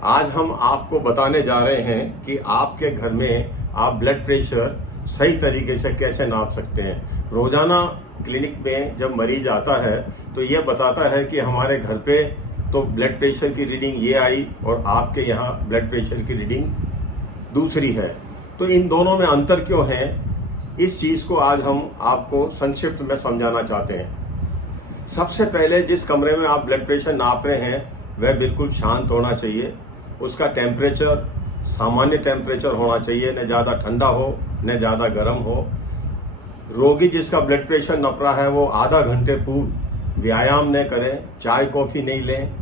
आज हम आपको बताने जा रहे हैं कि आपके घर में आप ब्लड प्रेशर सही तरीके से कैसे नाप सकते हैं। रोजाना क्लिनिक में जब मरीज आता है तो ये बताता है कि हमारे घर पे तो ब्लड प्रेशर की रीडिंग ये आई और आपके यहाँ ब्लड प्रेशर की रीडिंग दूसरी है। तो इन दोनों में अंतर क्यों है, इस चीज़ को आज हम आपको संक्षिप्त में समझाना चाहते हैं। सबसे पहले जिस कमरे में आप ब्लड प्रेशर नाप रहे हैं वह बिल्कुल शांत होना चाहिए। उसका टेम्परेचर सामान्य टेम्परेचर होना चाहिए, न ज़्यादा ठंडा हो न ज़्यादा गर्म हो। रोगी जिसका ब्लड प्रेशर नप रहा है वो आधा घंटे पूर्व व्यायाम न करें, चाय कॉफ़ी नहीं लें,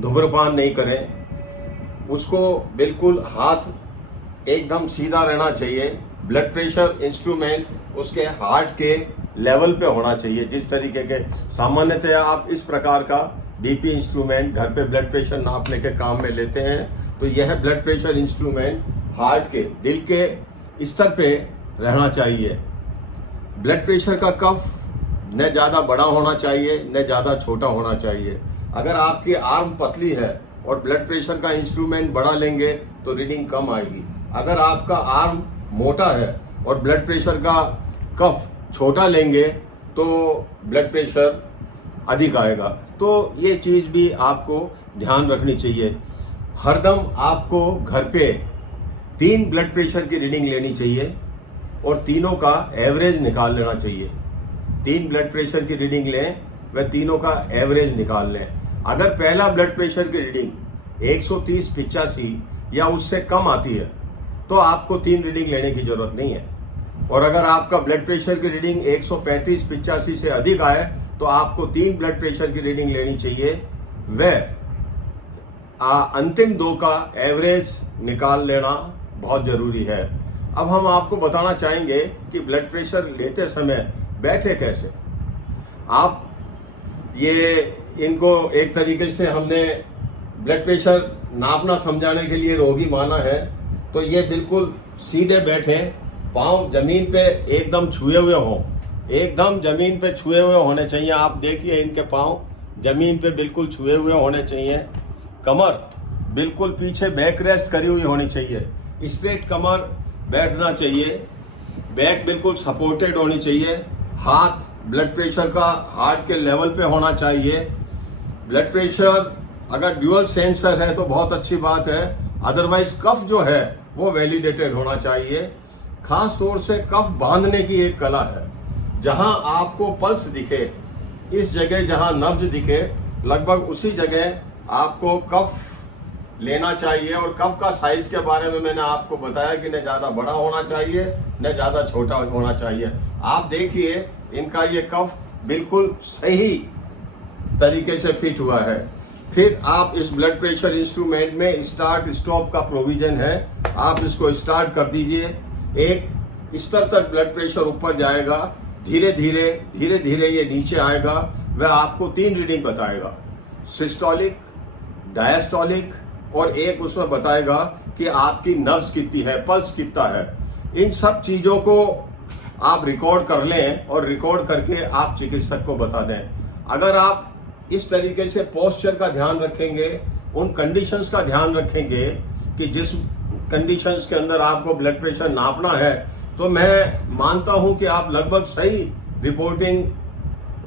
धूम्रपान नहीं करें। उसको बिल्कुल हाथ एकदम सीधा रहना चाहिए। ब्लड प्रेशर इंस्ट्रूमेंट उसके हार्ट के लेवल पे होना चाहिए। जिस तरीके के सामान्यतः आप इस प्रकार का बीपी इंस्ट्रूमेंट घर पे ब्लड प्रेशर नापने के काम में लेते हैं, तो यह ब्लड प्रेशर इंस्ट्रूमेंट हार्ट के दिल के स्तर पे रहना चाहिए। ब्लड प्रेशर का कफ न ज़्यादा बड़ा होना चाहिए न ज़्यादा छोटा होना चाहिए। अगर आपकी आर्म पतली है और ब्लड प्रेशर का इंस्ट्रूमेंट बड़ा लेंगे तो रीडिंग कम आएगी। अगर आपका आर्म मोटा है और ब्लड प्रेशर का कफ छोटा लेंगे तो ब्लड प्रेशर अधिक आएगा। तो ये चीज़ भी आपको ध्यान रखनी चाहिए। हरदम आपको घर पे 3 ब्लड प्रेशर की रीडिंग लेनी चाहिए और तीनों का एवरेज निकाल लेना चाहिए। 3 ब्लड प्रेशर की रीडिंग लें, वह तीनों का एवरेज निकाल लें। अगर पहला ब्लड प्रेशर की रीडिंग 130/85 या उससे कम आती है तो आपको 3 रीडिंग लेने की जरूरत नहीं है। और अगर आपका ब्लड प्रेशर की रीडिंग 135/85 से अधिक आए तो आपको 3 ब्लड प्रेशर की रीडिंग लेनी चाहिए। वह अंतिम 2 का एवरेज निकाल लेना बहुत जरूरी है। अब हम आपको बताना चाहेंगे कि ब्लड प्रेशर लेते समय बैठे कैसे। आप ये इनको एक तरीके से हमने ब्लड प्रेशर नापना समझाने के लिए रोगी माना है। तो ये बिल्कुल सीधे बैठे, पांव जमीन पे एकदम छुए हुए हों, एकदम जमीन पे छुए हुए होने चाहिए। आप देखिए इनके पांव जमीन पे बिल्कुल छुए हुए होने चाहिए। कमर बिल्कुल पीछे बैक रेस्ट करी हुई होनी चाहिए। स्ट्रेट कमर बैठना चाहिए। बैक बिल्कुल सपोर्टेड होनी चाहिए। हाथ ब्लड प्रेशर का हार्ट के लेवल पे होना चाहिए। ब्लड प्रेशर अगर ड्यूअल सेंसर है तो बहुत अच्छी बात है, अदरवाइज कफ जो है वो वैलिडेटेड होना चाहिए। खास तौर से कफ बांधने की एक कला है। जहां आपको पल्स दिखे, इस जगह जहां नब्ज दिखे, लगभग उसी जगह आपको कफ लेना चाहिए। और कफ का साइज के बारे में मैंने आपको बताया कि न ज्यादा बड़ा होना चाहिए न ज्यादा छोटा होना चाहिए। आप देखिए इनका ये कफ बिल्कुल सही तरीके से फिट हुआ है। फिर आप इस ब्लड प्रेशर इंस्ट्रूमेंट में स्टार्ट स्टॉप का प्रोविजन है। आप इसको स्टार्ट कर दीजिए। एक स्तर तक ब्लड प्रेशर ऊपर जाएगा, धीरे धीरे ये नीचे आएगा। वह आपको 3 रीडिंग बताएगा, सिस्टोलिक, डायस्टोलिक और एक उसमें बताएगा कि आपकी नब्ज कितनी है, पल्स कितना है। इन सब चीज़ों को आप रिकॉर्ड कर लें और रिकॉर्ड करके आप चिकित्सक को बता दें। अगर आप इस तरीके से पोस्चर का ध्यान रखेंगे, उन कंडीशंस का ध्यान रखेंगे कि जिस कंडीशंस के अंदर आपको ब्लड प्रेशर नापना है, तो मैं मानता हूं कि आप लगभग सही रिपोर्टिंग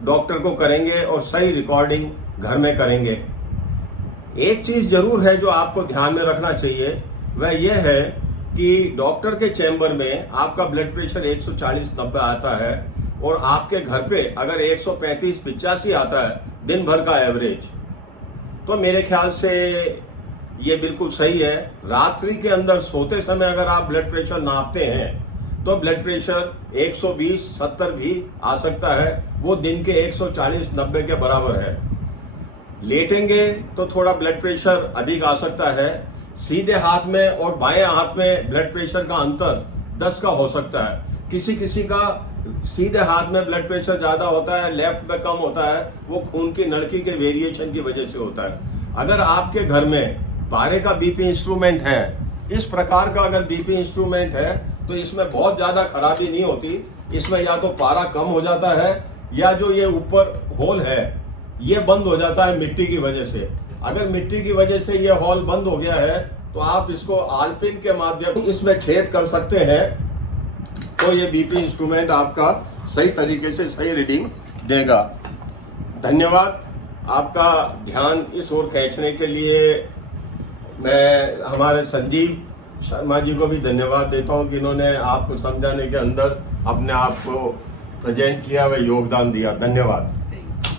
डॉक्टर को करेंगे और सही रिकॉर्डिंग घर में करेंगे। एक चीज जरूर है जो आपको ध्यान में रखना चाहिए, वह यह है कि डॉक्टर के चैम्बर में आपका ब्लड प्रेशर 140/90 आता है और आपके घर पे अगर 135/85 आता है दिन भर का एवरेज, तो मेरे ख्याल से ये बिल्कुल सही है। रात्रि के अंदर सोते समय अगर आप ब्लड प्रेशर नापते हैं तो ब्लड प्रेशर 120/70 भी आ सकता है। वो दिन के 140/90 के बराबर है। लेटेंगे तो थोड़ा ब्लड प्रेशर अधिक आ सकता है। सीधे हाथ में और बाएं हाथ में ब्लड प्रेशर का अंतर 10 का हो सकता है। किसी का सीधे हाथ में ब्लड प्रेशर ज्यादा होता है, लेफ्ट में कम होता है। वो खून की नलकी के वेरिएशन की वजह से होता है। अगर आपके घर में पारे का बीपी इंस्ट्रूमेंट है, इस प्रकार का अगर बीपी इंस्ट्रूमेंट है, तो इसमें बहुत ज्यादा खराबी नहीं होती। इसमें या तो पारा कम हो जाता है या जो ये ऊपर होल है ये बंद हो जाता है मिट्टी की वजह से। अगर मिट्टी की वजह से ये हॉल बंद हो गया है तो आप इसको आलपिन के माध्यम इसमें छेद कर सकते हैं, तो ये बीपी इंस्ट्रूमेंट आपका सही तरीके से सही रीडिंग देगा। धन्यवाद आपका ध्यान इस ओर खींचने के लिए। मैं हमारे संजीव शर्मा जी को भी धन्यवाद देता हूं कि इन्होंने आपको समझाने के अंदर अपने आप को प्रेजेंट किया व योगदान दिया। धन्यवाद।